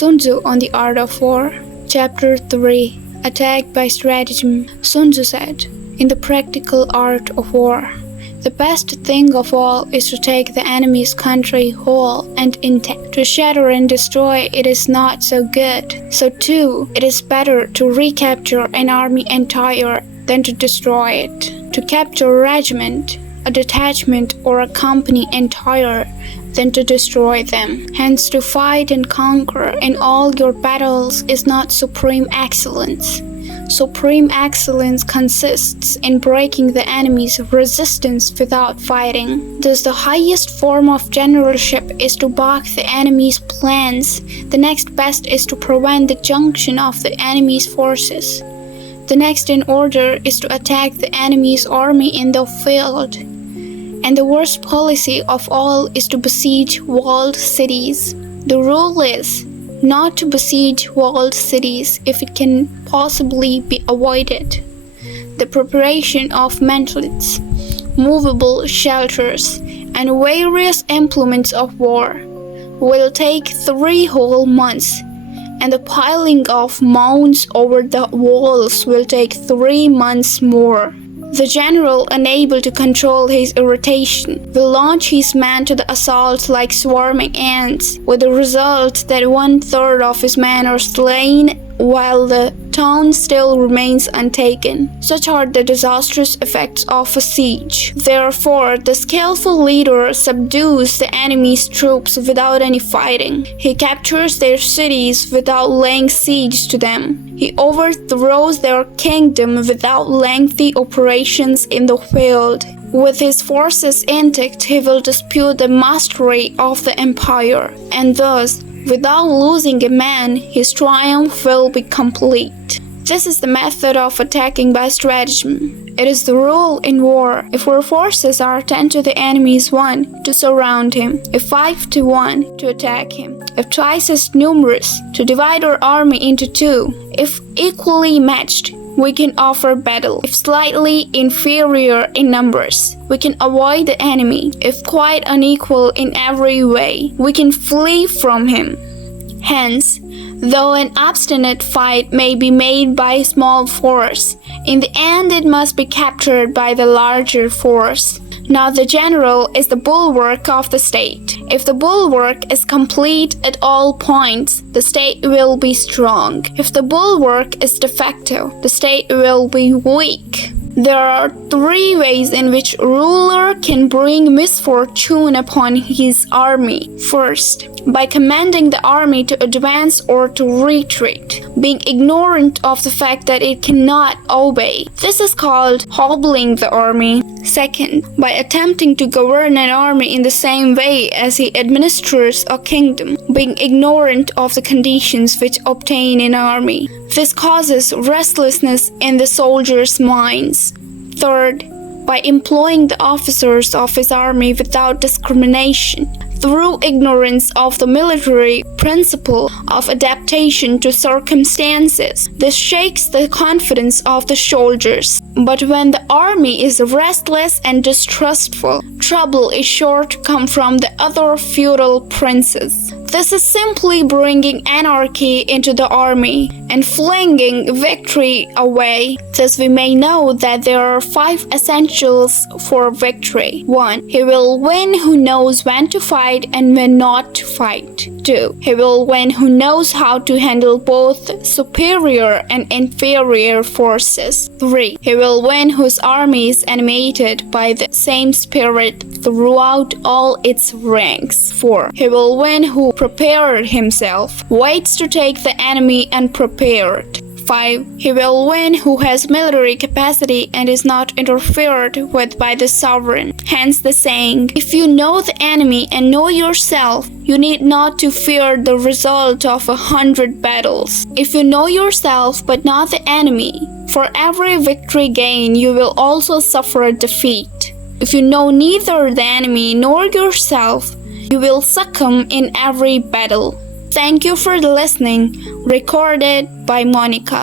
Sun Tzu on the Art of War. Chapter 3. Attack by Stratagem. Sun Tzu said, "In the practical art of war, the best thing of all is to take the enemy's country whole and intact. To shatter and destroy it is not so good. So too, it is better to recapture an army entire than to destroy it. To capture a regiment, a detachment, or a company entire than to destroy them. Hence, to fight and conquer in all your battles is not supreme excellence. Supreme excellence consists in breaking the enemy's resistance without fighting. Thus, the highest form of generalship is to balk the enemy's plans. The next best is to prevent the junction of the enemy's forces. The next in order is to attack the enemy's army in the field. And the worst policy of all is to besiege walled cities. The rule is not to besiege walled cities if it can possibly be avoided. The preparation of mantlets, movable shelters, and various implements of war will take 3 whole months, and the piling of mounds over the walls will take 3 months more. The general, unable to control his irritation, will launch his men to the assault like swarming ants, with the result that 1/3 of his men are slain while the town still remains untaken. Such are the disastrous effects of a siege. Therefore, the skillful leader subdues the enemy's troops without any fighting. He captures their cities without laying siege to them. He overthrows their kingdom without lengthy operations in the field. With his forces intact, he will dispute the mastery of the empire, and thus, without losing a man, his triumph will be complete. This is the method of attacking by stratagem. It is the rule in war. If our forces are 10 to the enemy's 1, to surround him. If 5 to 1, to attack him. If twice as numerous, to divide our army into 2. If equally matched, we can offer battle. If slightly inferior in numbers, we can avoid the enemy. If quite unequal in every way, we can flee from him. Hence, though an obstinate fight may be made by a small force, in the end it must be captured by the larger force. Now the general is the bulwark of the state. If the bulwark is complete at all points, the state will be strong. If the bulwark is defective, the state will be weak. There are 3 ways in which a ruler can bring misfortune upon his army. First, by commanding the army to advance or to retreat, being ignorant of the fact that it cannot obey. This is called hobbling the army. Second, by attempting to govern an army in the same way as he administers a kingdom, being ignorant of the conditions which obtain an army. This causes restlessness in the soldiers' minds. Third, by employing the officers of his army without discrimination, through ignorance of the military principle of adaptation to circumstances. This shakes the confidence of the soldiers. But when the army is restless and distrustful, trouble is sure to come from the other feudal princes. This is simply bringing anarchy into the army and flinging victory away. Thus we may know that there are 5 essentials for victory. 1. He will win who knows when to fight and when not to fight. 2. He will win who knows how to handle both superior and inferior forces. 3. He will win whose army is animated by the same spirit throughout all its ranks. 4. He will win who prepared himself, waits to take the enemy unprepared. 5. He will win who has military capacity and is not interfered with by the sovereign. Hence the saying, if you know the enemy and know yourself, you need not to fear the result of 100 battles. If you know yourself but not the enemy, for every victory gained you will also suffer a defeat. If you know neither the enemy nor yourself, you will succumb in every battle. Thank you for listening. Recorded by Monika.